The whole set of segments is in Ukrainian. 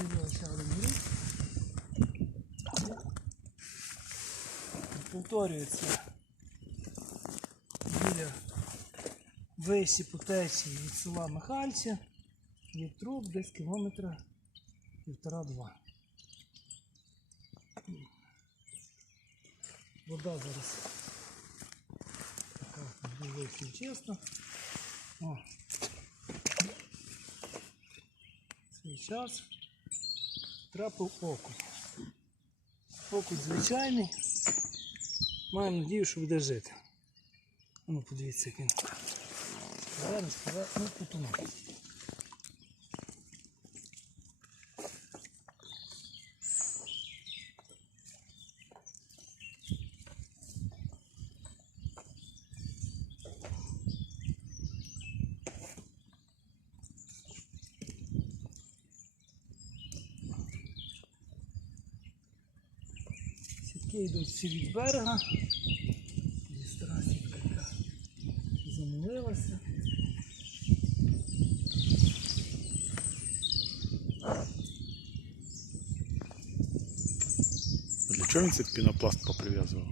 З'явився один гриб. Повторюється біля виші по від села Михальця від труб десь кілометра півтора-два. Вода зараз така зовсім чесна. О. Свій час трапив окунь. Окунь звичайний. Маємо надію, що буде жити. Ну, подивіться, як він. Зараз, зараз, ну, потонув. Сітки йдуть всі від берега. Сітка яка замилилася. А Для чого він цей пінопласт поприв'язував?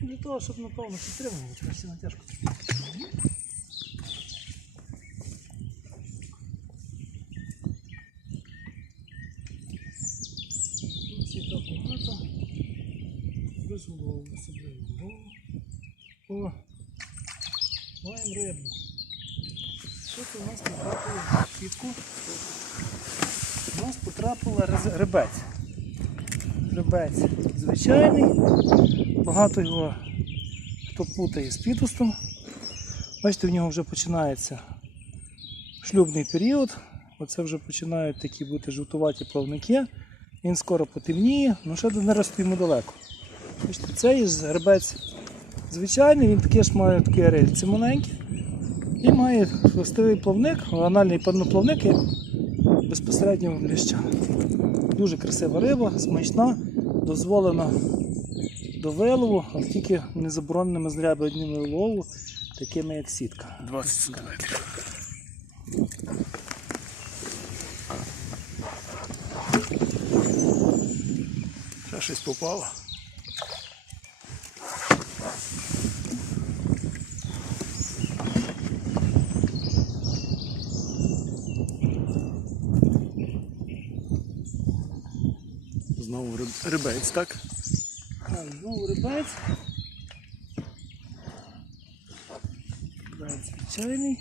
Для того, щоб напевно підтримувати, треба всі натяжку. Без особливо. О, маємо рибу. Що це у нас потрапило в сітку? У нас потрапила рибець. Рибець звичайний. Багато його хто плутає з пітустом. Бачите, в нього вже починається шлюбний період. Оце вже починають такі бути жовтуваті плавники. Він скоро потемніє, але ще до неросту йому далеко. Цей гребець звичайний, він таке ж має такі рельці маленькі. І має хвостовий плавник, анальний плавник як безпосередньо в. Дуже красива риба, смачна, дозволена до вилову, але тільки не забороненими знарядами лову, такими як сітка. 20 сантиметрів. Ще щось попало. Знову риб- рибець, так? Так, знову рибець. Рибець звичайний.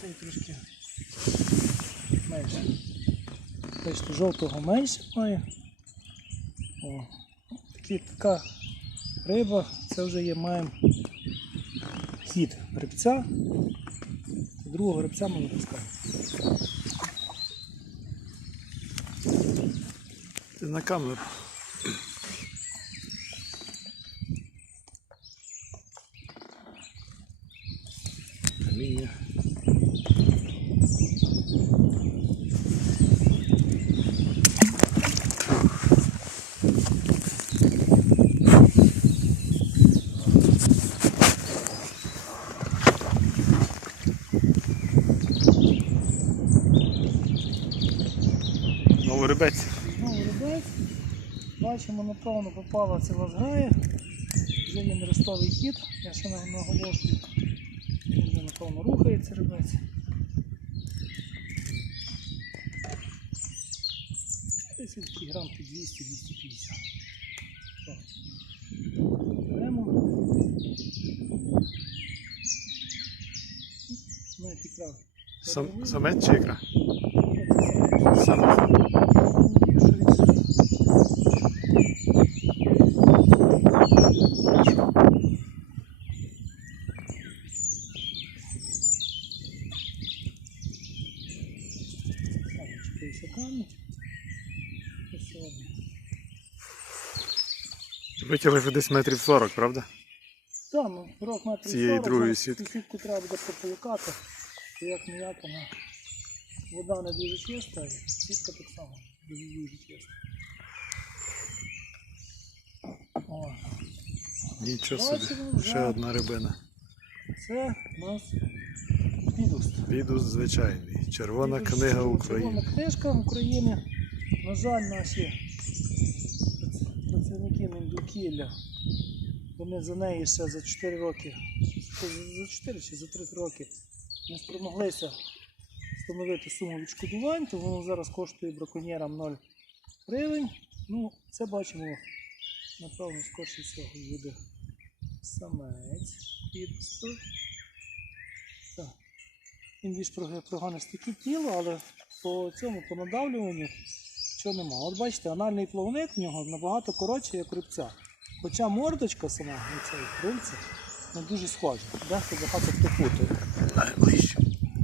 Цей трошки менше. Бачите, жовтого менше має. О, такі, така риба, це вже є маємо хід грибця. Другого грибця ми випускаємо. Ти на камеру. Каміння. Новий рибець. Знову рибець. Бачимо, напевно, попала ціла зграя. Вже є нерестовий хід, я ще на- наголошую. Він вже, напевно, рухається рибець. Десь такий грам під 200-250. Беремо. Самець чи ікра? Це Сам. Витягли десь метрів 40, правда? Там, ну, рок метрів Цієї 40, другої зараз сітки. цю сітку треба буде пополукати, то як ніяк вона вода не дуже чиста, і сітка так само. Дуже чесно. О, Нічого собі. Бачимо вже. Ще одна рибина. це у нас підуст. Підус звичайний. Червона книга Червона книжка України. На жаль, наші працівники Міндукілля, вони за неї ще за 4 роки, за- за 4 чи за 3 роки не спромоглися встановити суму відшкодувань, то воно зараз коштує браконьєрам 0 гривень. Ну, це бачимо, напевно, скорше всього буде самець. Так. Він більш прог- прогонистике тіло, але по цьому по надавлюванню чого нема. От бачите, анальний плавник в нього набагато коротший, як рибця. Хоча мордочка сама на цей крильця не дуже схожа. Дехто багато хто путає.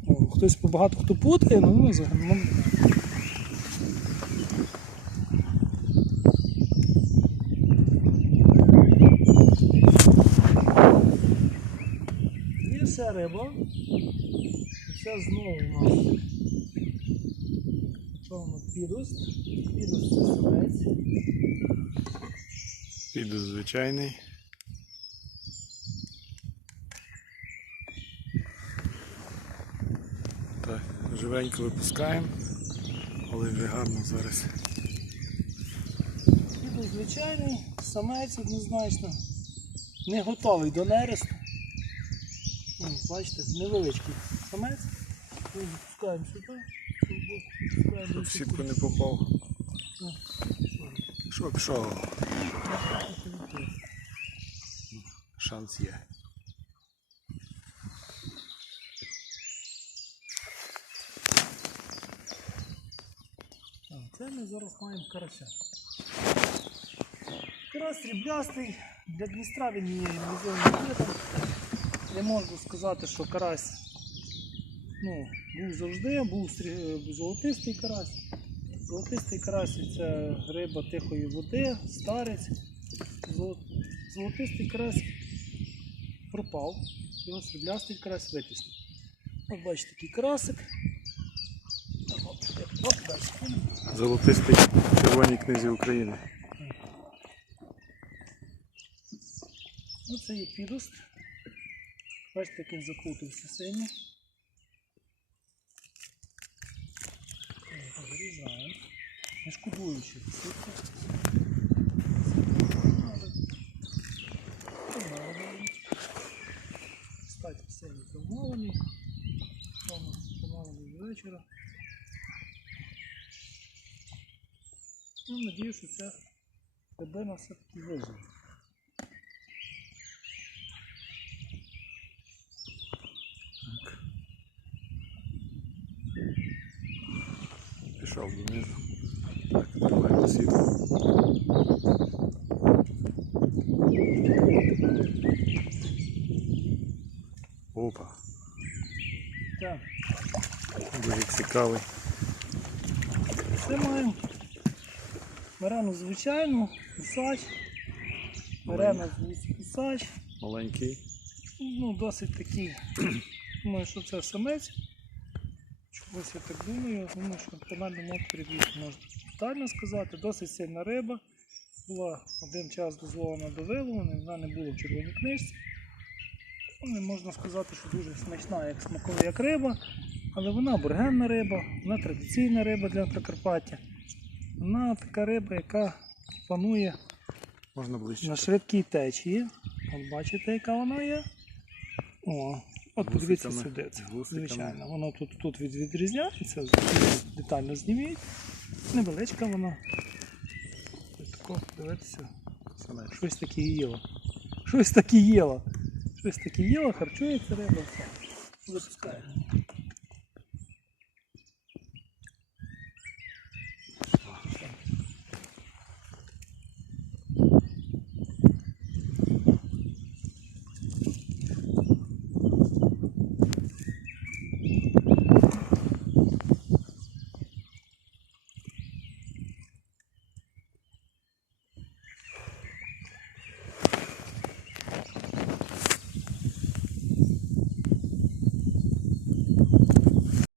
О, Хтось багато хто путає, ну ну, загалом. Все риба. Це знову у нас. Воно? Підуст. Підуст це самець. Підус звичайний. Так, живенько випускаємо, але вже гарно зараз. Підуст звичайний, самець однозначно. Не готовий до нересту. Бачите, невеличкий самець. Ми Відпускаємо сюди. В сітку не попав. Що пішов? Шанс є. Це ми зараз маємо карася. Карась сріблястий, для Дністра він є інвазивним видом. Я можу сказати, що карась ну, був завжди, був золотистий карась. Золотистий карась це риба тихої води, старець. Золотистий карась пропав, його сріблястий карась витіснив. От бачите такий карасик. Золотистий в червоній книзі України. Ну, це є підуст. Бачите, як він закрутився сильно. Не шкодуючи сітку. Помолоний. Кстати, все не помолений. Повністю помолений до вечора. Ну, надію, що ця рибина все-таки виживе. Пішов донизу. Так, тримаємо. Опа, Так. дуже цікавий. Це маємо мерену звичайну. Мерена звідси кусач. Маленький. Ну, досить такий. Думаю, що це самець. Чогось я так думаю. Думаю, що в тональному відповіді можна детально сказати. Досить сильна риба. Була один час дозволена до виловлення, вона не була в червоній книжці. Ну, не можна сказати, що дуже смачна, як смакова, як риба, але вона бургенна риба, вона традиційна риба для Прикарпаття. Вона така риба, яка панує Можна на швидкій течії. От бачите, яка вона є. О, от подивіться сюди. Це, звичайно, воно тут, тут від, відрізняється, детально зніміть. Невеличка вона. Тако, дивіться. Щось таке їло. Щось таке їло. Щось таке їло, харчується риба. все. Запускаємо.